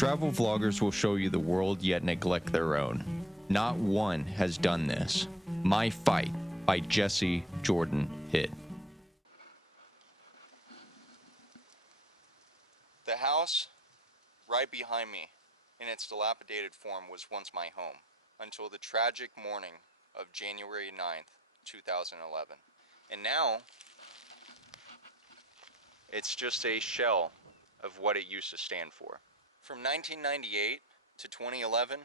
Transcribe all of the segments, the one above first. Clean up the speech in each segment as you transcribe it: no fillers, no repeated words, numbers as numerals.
Travel vloggers will show you the world yet neglect their own. Not one has done this. My Fight by Jesse Jordan Hitt. The house right behind me in its dilapidated form was once my home until the tragic morning of January 9th, 2011. And now it's just a shell of what it used to stand for. From 1998 to 2011,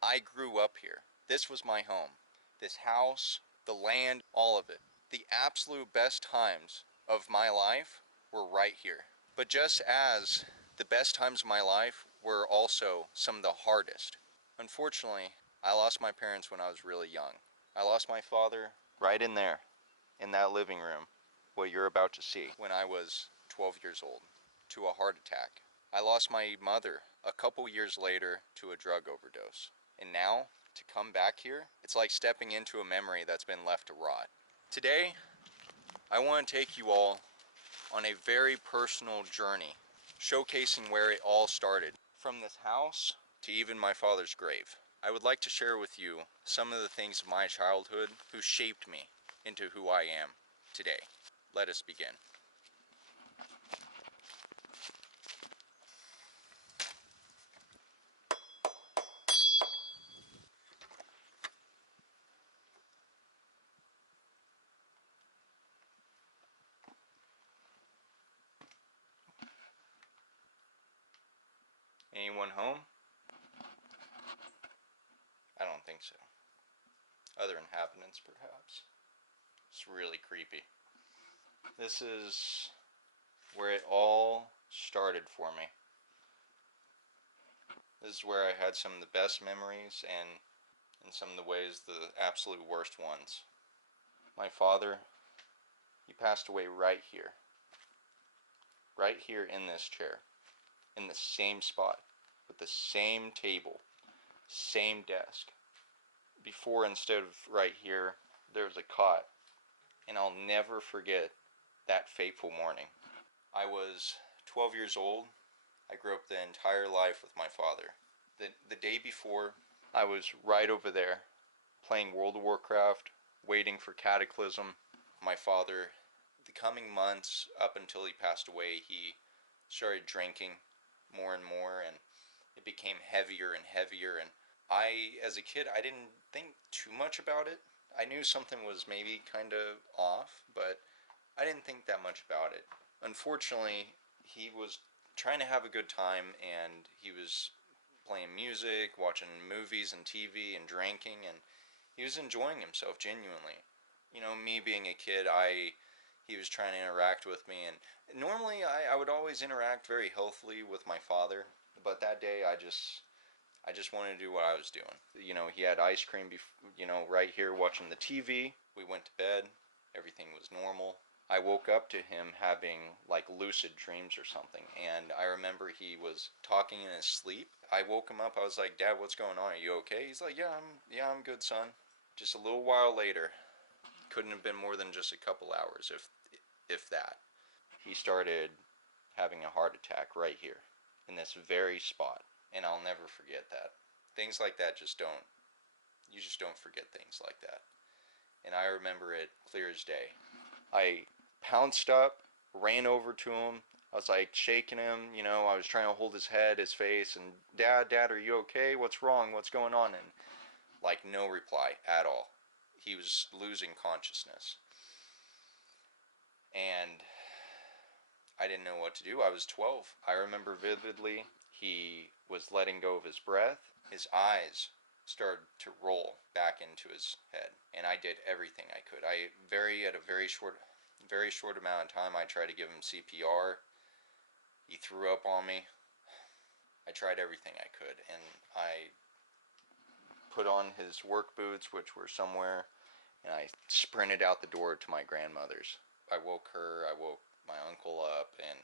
I grew up here. This was my home. This house, the land, all of it. The absolute best times of my life were right here. But just as the best times of my life were also some of the hardest. Unfortunately, I lost my parents when I was really young. I lost my father right in there, in that living room, what you're about to see, when I was 12 years old, to a heart attack. I lost my mother a couple years later to a drug overdose. And now, to come back here, it's like stepping into a memory that's been left to rot. Today, I want to take you all on a very personal journey, showcasing where it all started, from this house to even my father's grave. I would like to share with you some of the things of my childhood who shaped me into who I am today. Let us begin. Anyone home? I don't think so. Other inhabitants, perhaps. It's really creepy. This is where it all started for me. This is where I had some of the best memories and in some of the ways the absolute worst ones. My father, he passed away right here in this chair, in the same spot, with the same table, same desk. Before, instead of right here, there was a cot, and I'll never forget that fateful morning. I was 12 years old. I grew up the entire life with my father. The day before, I was right over there, playing World of Warcraft, waiting for Cataclysm. My father, the coming months, up until he passed away, he started drinking more and more, and it became heavier and heavier, and as a kid, I didn't think too much about it. I knew something was maybe kind of off, but I didn't think that much about it. Unfortunately, he was trying to have a good time, and he was playing music, watching movies and TV, and drinking, and he was enjoying himself genuinely. You know, me being a kid, he was trying to interact with me, and normally I would always interact very healthily with my father, but that day I just wanted to do what I was doing. You know, he had ice cream, right here watching the TV. We went to bed. Everything was normal. I woke up to him having like lucid dreams or something, and I remember he was talking in his sleep. I woke him up. I was like, "Dad, what's going on? Are you okay?" He's like, I'm good, son." Just a little while later, couldn't have been more than just a couple hours, if that. He started having a heart attack right here, in this very spot, and I'll never forget that. Things like that you just don't forget things like that. And I remember it clear as day. I pounced up, ran over to him. I was like shaking him, I was trying to hold his head, his face, and Dad, are you okay? What's wrong? What's going on? And like no reply at all. He was losing consciousness. And I didn't know what to do. I was 12. I remember vividly he was letting go of his breath. His eyes started to roll back into his head, and I did everything I could. At a very short amount of time, I tried to give him CPR. He threw up on me. I tried everything I could, and I put on his work boots, which were somewhere, and I sprinted out the door to my grandmother's. I woke my uncle up, and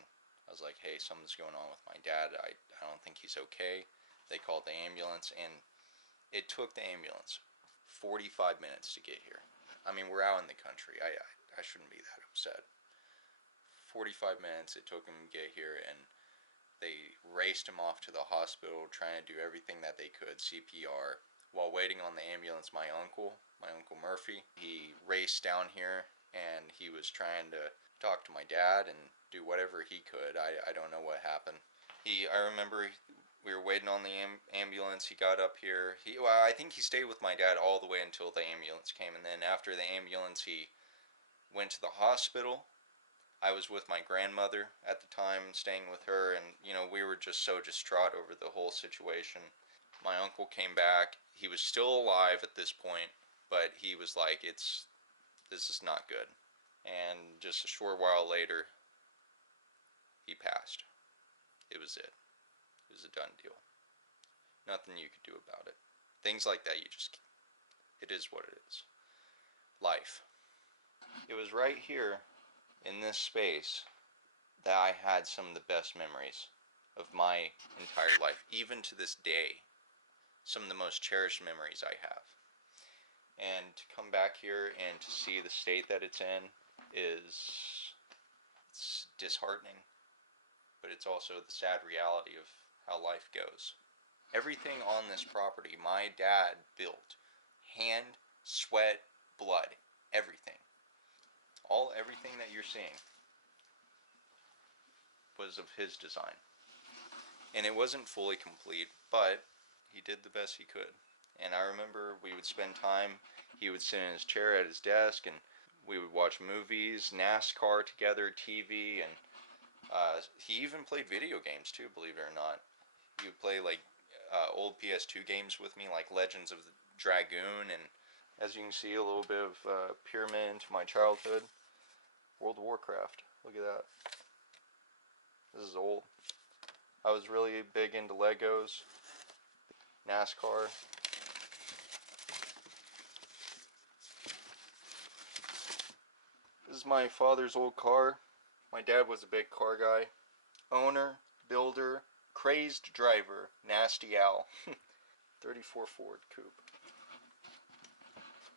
I was like, "Hey, something's going on with my dad. I don't think he's okay." They called the ambulance, and it took the ambulance 45 minutes to get here. I mean, we're out in the country. I shouldn't be that upset. 45 minutes it took them to get here, and They raced him off to the hospital, trying to do everything that they could, CPR. While waiting on the ambulance, my uncle Murphy, he raced down here and he was trying to talk to my dad and do whatever he could. I don't know what happened. I remember we were waiting on the ambulance. He got up here. I think he stayed with my dad all the way until the ambulance came, and then after the ambulance, he went to the hospital. I was with my grandmother at the time, staying with her, and we were just so distraught over the whole situation. My uncle came back. He was still alive at this point, but he was like, this is not good. And just a short while later, he passed. It was it. It was a done deal. Nothing you could do about it. Things like that, it is what it is. Life. It was right here in this space that I had some of the best memories of my entire life. Even to this day, some of the most cherished memories I have. And to come back here and to see the state that it's in it's disheartening, but it's also the sad reality of how life goes. Everything on this property my dad built. Hand, sweat, blood, everything. Everything that you're seeing was of his design. And it wasn't fully complete, but he did the best he could. And I remember we would spend time, he would sit in his chair at his desk, and we would watch movies, NASCAR together, TV, and he even played video games too, believe it or not. He would play like old PS2 games with me, like Legends of the Dragoon, and as you can see, a little bit of pyramid into my childhood. World of Warcraft. Look at that. This is old. I was really big into Legos, NASCAR. This is my father's old car. My dad was a big car guy. Owner, builder, crazed driver, Nasty Al. 34 Ford Coupe.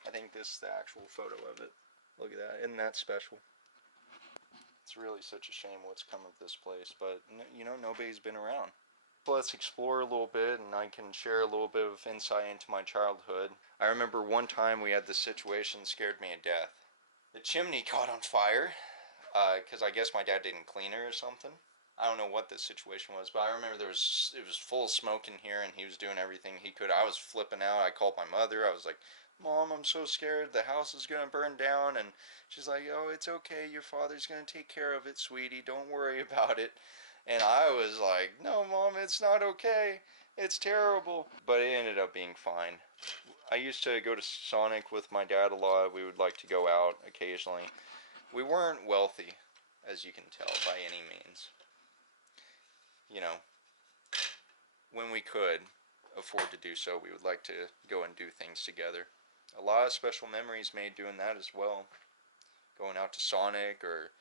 I think this is the actual photo of it. Look at that. Isn't that special? It's really such a shame what's come of this place, but nobody's been around. So let's explore a little bit, and I can share a little bit of insight into my childhood. I remember one time we had this situation that scared me to death. The chimney caught on fire, because I guess my dad didn't clean it or something. I don't know what the situation was, but I remember it was full of smoke in here, and he was doing everything he could. I was flipping out. I called my mother. I was like, Mom, I'm so scared. The house is going to burn down. And she's like, oh, it's okay. Your father's going to take care of it, sweetie. Don't worry about it. And I was like, no, Mom, it's not okay. It's terrible. But it ended up being fine. I used to go to Sonic with my dad a lot. We would like to go out occasionally. We weren't wealthy, as you can tell, by any means. When we could afford to do so, we would like to go and do things together. A lot of special memories made doing that as well. Going out to Sonic, or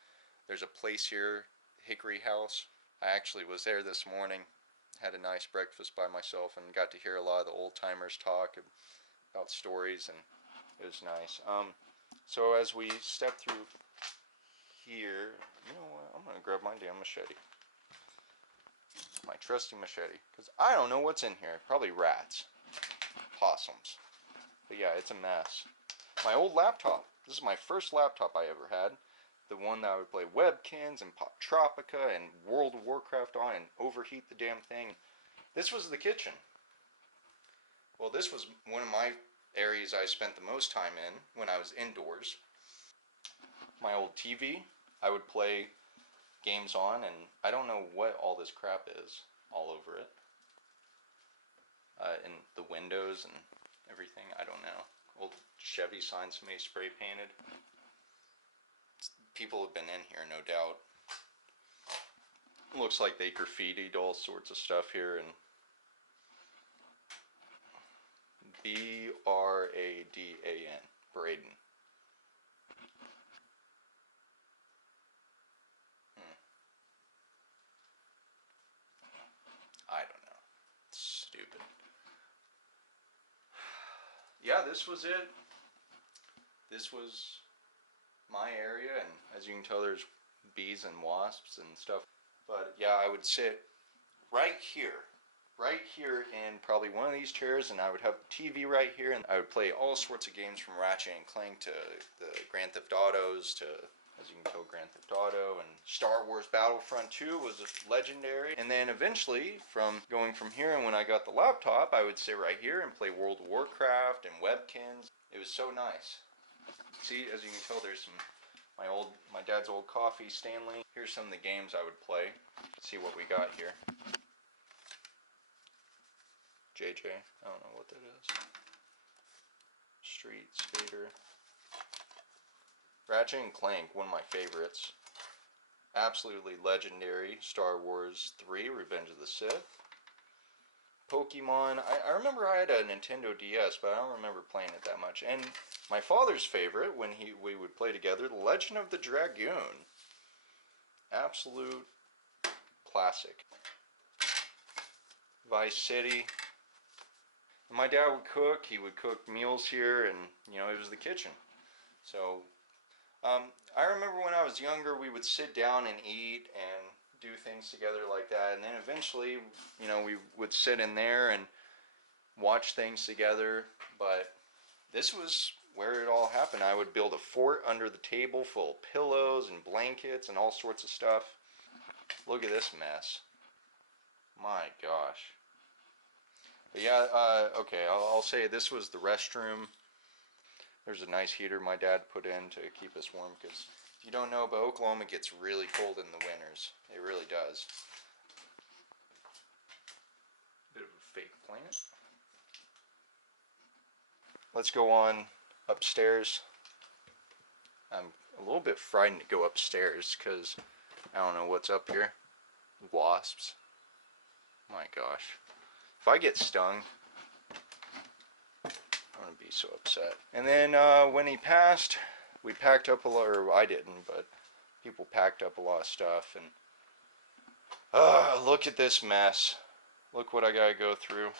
there's a place here, Hickory House. I actually was there this morning, had a nice breakfast by myself, and got to hear a lot of the old timers talk about stories, and it was nice. So as we step through here, you know what, I'm going to grab my damn machete. My trusty machete, because I don't know what's in here. Probably rats. Possums. But yeah, it's a mess. My old laptop. This is my first laptop I ever had. The one that I would play Webkins and Pop Tropica and World of Warcraft on and overheat the damn thing. This was the kitchen. Well, this was one of my areas I spent the most time in when I was indoors. My old TV. I would play games on, and I don't know what all this crap is all over it. And the windows and everything, I don't know. Old Chevy signs somebody spray painted. People have been in here, no doubt. Looks like they graffitied all sorts of stuff here, and Bradan. Braden. I don't know. It's stupid. Yeah, this was it. This was my area, and as you can tell, there's bees and wasps and stuff. But yeah, I would sit right here. Right here in probably one of these chairs, and I would have the TV right here, and I would play all sorts of games from Ratchet and Clank to the Grand Theft Autos to, as you can tell, Grand Theft Auto, and Star Wars Battlefront 2 was legendary. And then eventually, from going from here, and when I got the laptop, I would sit right here and play World of Warcraft and Webkins. It was so nice. See, as you can tell, there's some my dad's old coffee, Stanley. Here's some of the games I would play. Let's see what we got here. JJ, I don't know what that is. Street Skater. Ratchet and Clank, one of my favorites. Absolutely legendary. Star Wars 3, Revenge of the Sith. Pokemon. I remember I had a Nintendo DS, but I don't remember playing it that much. And my father's favorite, when we would play together, The Legend of the Dragoon. Absolute classic. Vice City. My dad would cook. He would cook meals here, and it was the kitchen. So I remember when I was younger, we would sit down and eat and do things together like that, and then eventually, we would sit in there and watch things together. But this was where it all happened. I would build a fort under the table full of pillows and blankets and all sorts of stuff. Look at this mess. My gosh. But yeah, okay, I'll say this was the restroom. There's a nice heater my dad put in to keep us warm, because if you don't know, but Oklahoma gets really cold in the winters. It really does. Bit of a fake plant. Let's go on upstairs. I'm a little bit frightened to go upstairs because I don't know what's up here. Wasps. My gosh. If I get stung, I'm going to be so upset. And then when he passed, we packed up a lot, or I didn't, but people packed up a lot of stuff. And look at this mess. Look what I got to go through.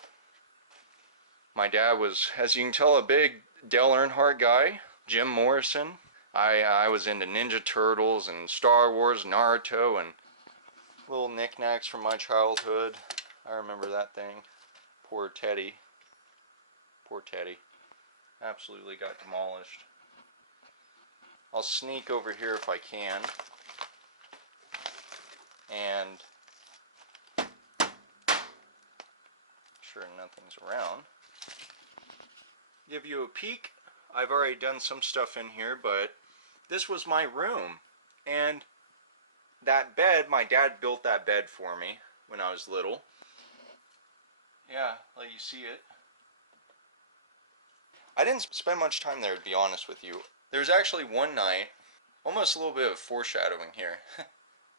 My dad was, as you can tell, a big Dale Earnhardt guy. Jim Morrison. I was into Ninja Turtles and Star Wars, Naruto, and little knickknacks from my childhood. I remember that thing. Poor Teddy. Poor Teddy. Absolutely got demolished. I'll sneak over here if I can. And sure nothing's around. Give you a peek. I've already done some stuff in here, but this was my room. And that bed, my dad built that bed for me when I was little. Yeah, let you see it. I didn't spend much time there, to be honest with you. There was actually one night, almost a little bit of foreshadowing here.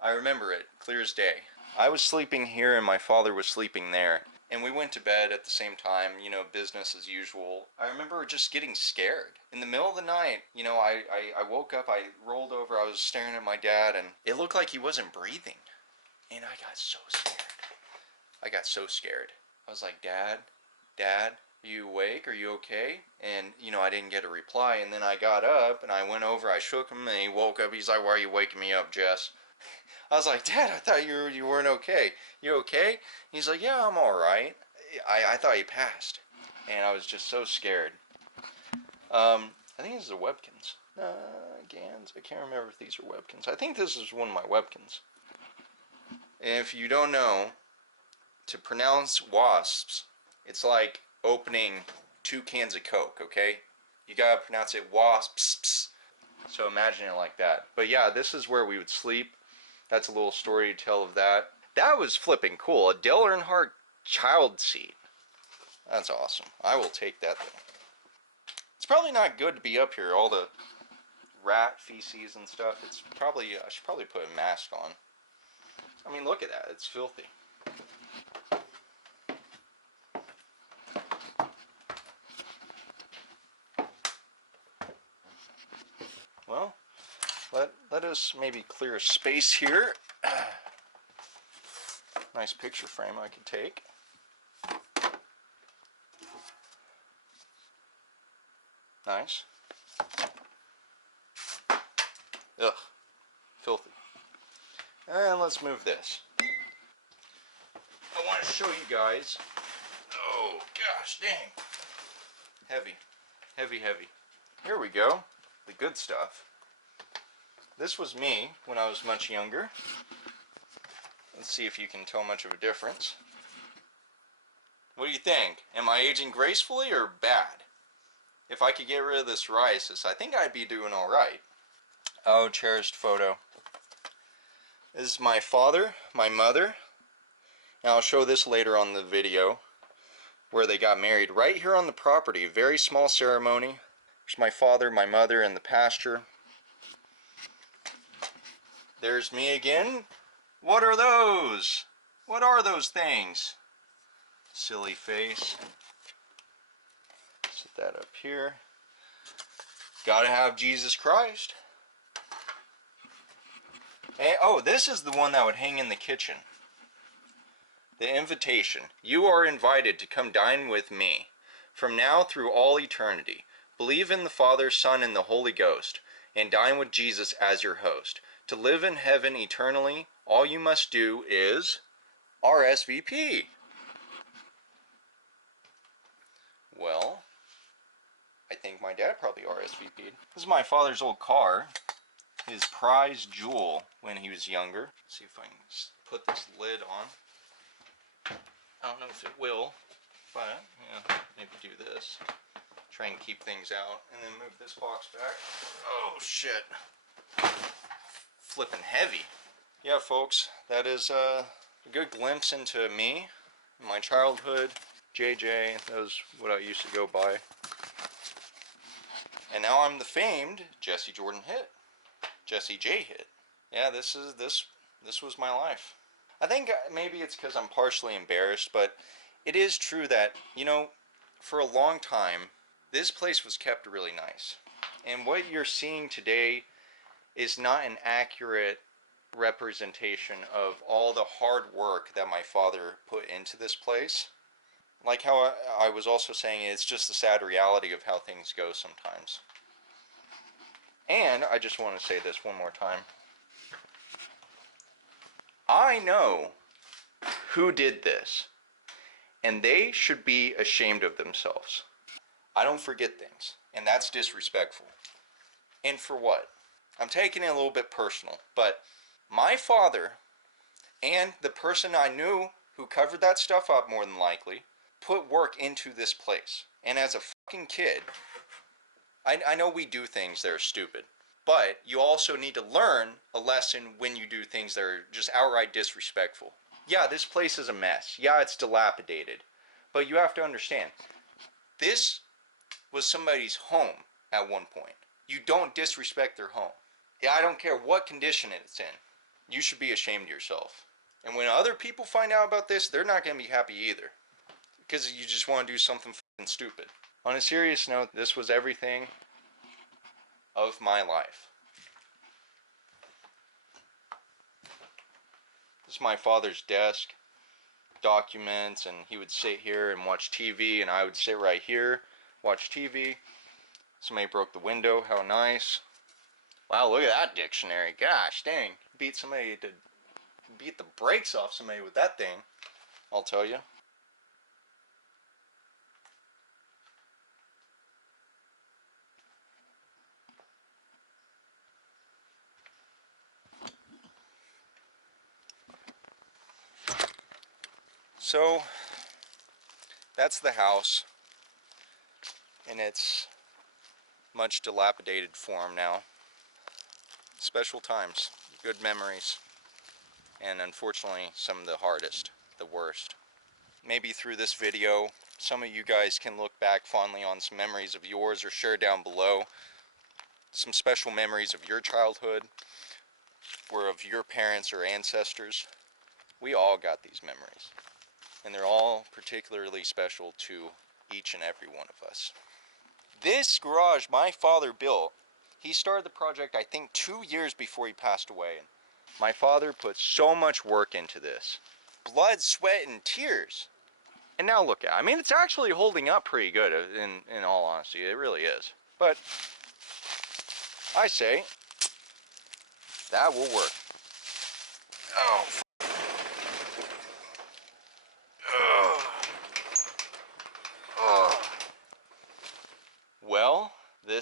I remember it, clear as day. I was sleeping here and my father was sleeping there. And we went to bed at the same time, business as usual. I remember just getting scared. In the middle of the night, I woke up, I rolled over, I was staring at my dad, and it looked like he wasn't breathing. And I got so scared. I got so scared. I was like, Dad, are you awake? Are you okay? And, I didn't get a reply. And then I got up and I went over, I shook him, and he woke up. He's like, why are you waking me up, Jess? I was like, Dad, I thought you weren't okay. You okay? He's like, yeah, I'm alright. I thought he passed. And I was just so scared. I think this is a Webkins. Gans. I can't remember if these are Webkins. I think this is one of my Webkins. And if you don't know, to pronounce wasps, it's like opening 2 cans of Coke, okay? You gotta pronounce it wasps. So imagine it like that. But yeah, this is where we would sleep. That's a little story to tell of that. That was flipping cool. A Dale Earnhardt child seat. That's awesome. I will take that thing. It's probably not good to be up here. All the rat feces and stuff. I should probably put a mask on. I mean, look at that. It's filthy. Well, let us maybe clear a space here. Nice picture frame I could take. Nice. Ugh, filthy. And let's move this. want to show you guys. Oh, gosh, dang. Heavy. Heavy, heavy. Here we go. The good stuff. This was me when I was much younger. Let's see if you can tell much of a difference. What do you think? Am I aging gracefully or bad? If I could get rid of this psoriasis, I think I'd be doing alright. Oh, cherished photo. This is my father, my mother. And I'll show this later on the video where they got married right here on the property. Very small ceremony. There's my father, my mother, and the pasture. There's me again. What are those? What are those things? Silly face. Set that up here. Gotta have Jesus Christ. And, oh, this is the one that would hang in the kitchen. The invitation. You are invited to come dine with me. From now through all eternity. Believe in the Father, Son, and the Holy Ghost. And dine with Jesus as your host. To live in heaven eternally, all you must do is RSVP. Well, I think my dad probably RSVP'd. This is my father's old car. His prized jewel when he was younger. Let's see if I can put this lid on. I don't know if it will, but yeah, maybe do this. Try and keep things out, and then move this box back. Oh shit. Flipping heavy. Yeah, folks, that is a good glimpse into me, my childhood. JJ, that was what I used to go by. And now I'm the famed Jesse Jordan Hitt. Jesse J. Hitt. Yeah, this was my life. I think maybe it's because I'm partially embarrassed, but it is true that, you know, for a long time, this place was kept really nice. And what you're seeing today is not an accurate representation of all the hard work that my father put into this place. Like how I was also saying, it's just the sad reality of how things go sometimes. And I just want to say this one more time. I know who did this, and they should be ashamed of themselves. I don't forget things, and that's disrespectful. And for what? I'm taking it a little bit personal, but my father and the person I knew who covered that stuff up more than likely put work into this place. And as a fucking kid, I know we do things that are stupid, but you also need to learn a lesson when you do things that are just outright disrespectful. Yeah, this place is a mess. Yeah, it's dilapidated. But you have to understand, this was somebody's home at one point. You don't disrespect their home. Yeah, I don't care what condition it's in. You should be ashamed of yourself. And when other people find out about this, they're not going to be happy either. Because you just want to do something fucking stupid. On a serious note, this was everything of my life. This is my father's desk, documents, and he would sit here and watch TV, and I would sit right here, watch TV. Somebody broke the window, how nice. Wow, look at that dictionary, gosh dang. Beat the brakes off somebody with that thing, I'll tell you. So, that's the house in its much dilapidated form now. Special times, good memories, and unfortunately some of the hardest, the worst. Maybe through this video, some of you guys can look back fondly on some memories of yours or share down below some special memories of your childhood or of your parents or ancestors. We all got these memories, and they're all particularly special to each and every one of us. This garage my father built, he started the project I think 2 years before he passed away. My father put so much work into this. Blood, sweat, and tears. And now look at it. I mean, it's actually holding up pretty good in all honesty. It really is. But I say, that will work. Oh,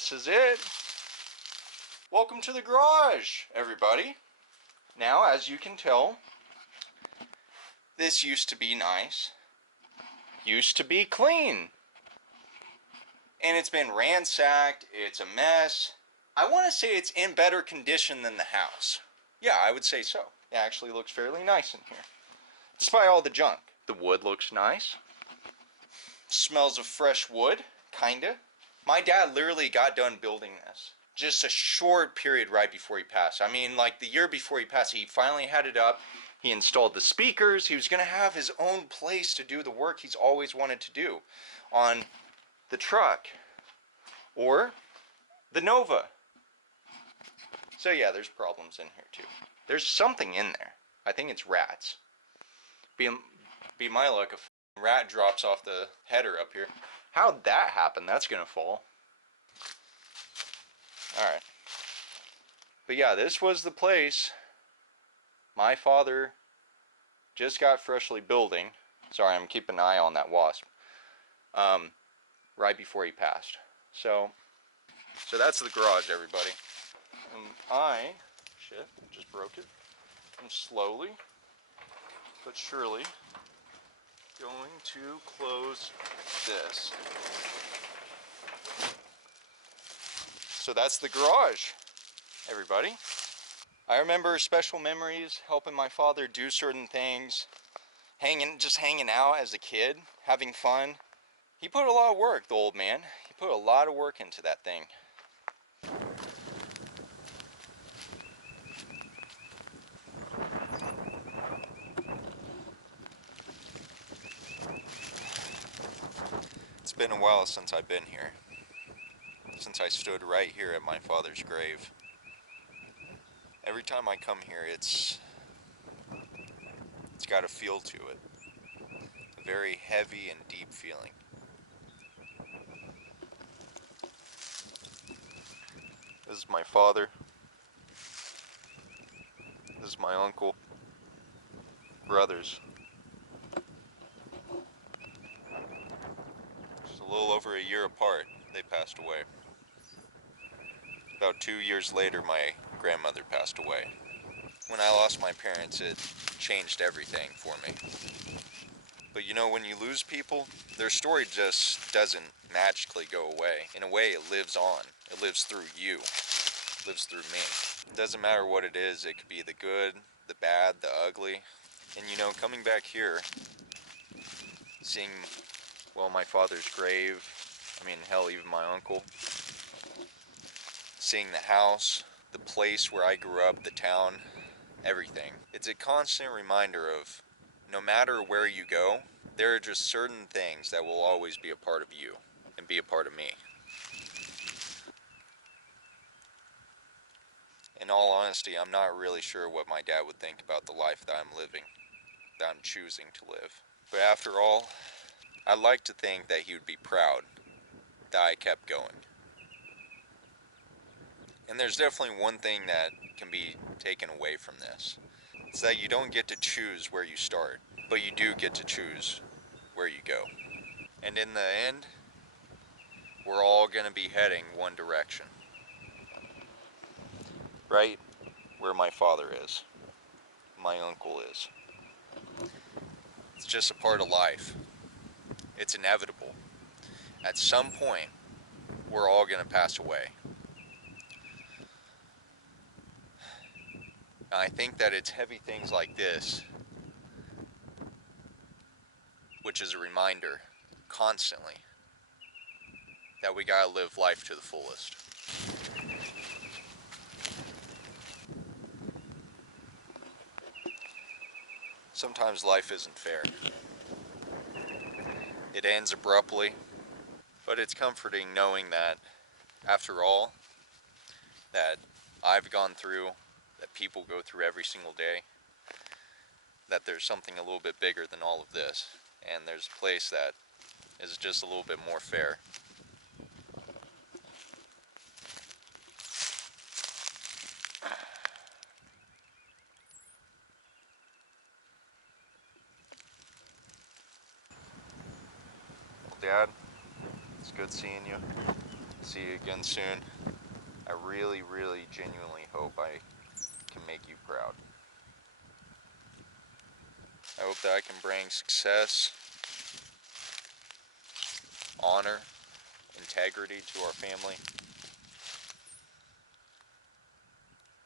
this is it. Welcome to the garage, everybody. Now, as you can tell, this used to be nice. Used to be clean. And it's been ransacked. It's a mess. I want to say it's in better condition than the house. Yeah, I would say so. It actually looks fairly nice in here, despite all the junk. The wood looks nice. Smells of fresh wood, kinda. My dad literally got done building this just a short period right before he passed. I mean, like the year before he passed, he finally had it up. He installed the speakers. He was going to have his own place to do the work he's always wanted to do on the truck or the Nova. So yeah, there's problems in here too. There's something in there. I think it's rats. Be my luck if a rat drops off the header up here. How'd that happen? That's gonna fall. Alright. But yeah, this was the place my father just got freshly building. Sorry, I'm keeping an eye on that wasp. Right before he passed. So that's the garage, everybody. And shit, just broke it. I'm slowly but surely going to close this. So that's the garage, everybody. I remember special memories, helping my father do certain things, just hanging out as a kid, having fun. He put a lot of work, the old man. He put a lot of work into that thing. It's been a while since I've been here. Since I stood right here at my father's grave. Every time I come here, it's got a feel to it. A very heavy and deep feeling. This is my father. This is my uncle. Brothers. Just a little over a year apart, they passed away. About 2 years later, my grandmother passed away. When I lost my parents, it changed everything for me. But you know, when you lose people, their story just doesn't magically go away. In a way, it lives on. It lives through you. It lives through me. It doesn't matter what it is. It could be the good, the bad, the ugly. And you know, coming back here, seeing, well, my father's grave, I mean, hell, even my uncle, seeing the house, the place where I grew up, the town, everything. It's a constant reminder of no matter where you go, there are just certain things that will always be a part of you and be a part of me. In all honesty, I'm not really sure what my dad would think about the life that I'm living, that I'm choosing to live. But after all, I'd like to think that he would be proud that I kept going. And there's definitely one thing that can be taken away from this. It's that you don't get to choose where you start, but you do get to choose where you go. And in the end, we're all going to be heading one direction. Right where my father is, my uncle is. It's just a part of life. It's inevitable. At some point, we're all going to pass away. And I think that it's heavy things like this, which is a reminder, constantly, that we gotta live life to the fullest. Sometimes life isn't fair. It ends abruptly, but it's comforting knowing that, after all, that I've gone through, that people go through every single day, that there's something a little bit bigger than all of this, and there's a place that is just a little bit more fair. Well, Dad, it's good seeing you. see you again soon. I really, really, genuinely hope I can make you proud. I hope that I can bring success, honor, integrity to our family.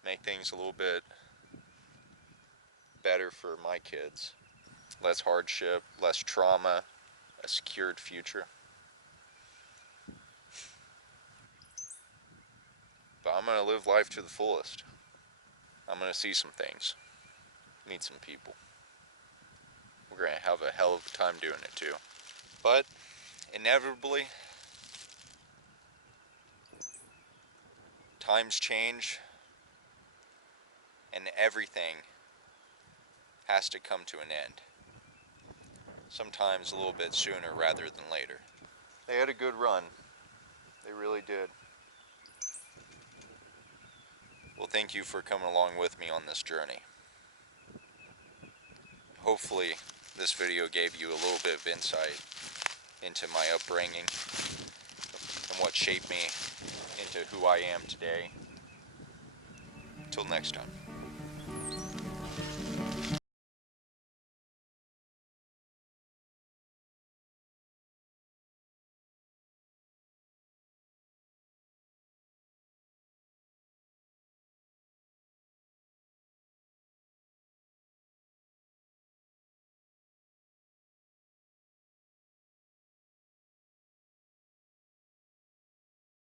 Make things a little bit better for my kids. Less hardship, less trauma, a secured future. But I'm going to live life to the fullest. I'm going to see some things, meet some people. We're going to have a hell of a time doing it too. But inevitably, times change and everything has to come to an end. Sometimes a little bit sooner rather than later. They had a good run. They really did. Well, thank you for coming along with me on this journey. Hopefully, this video gave you a little bit of insight into my upbringing and what shaped me into who I am today. Till next time.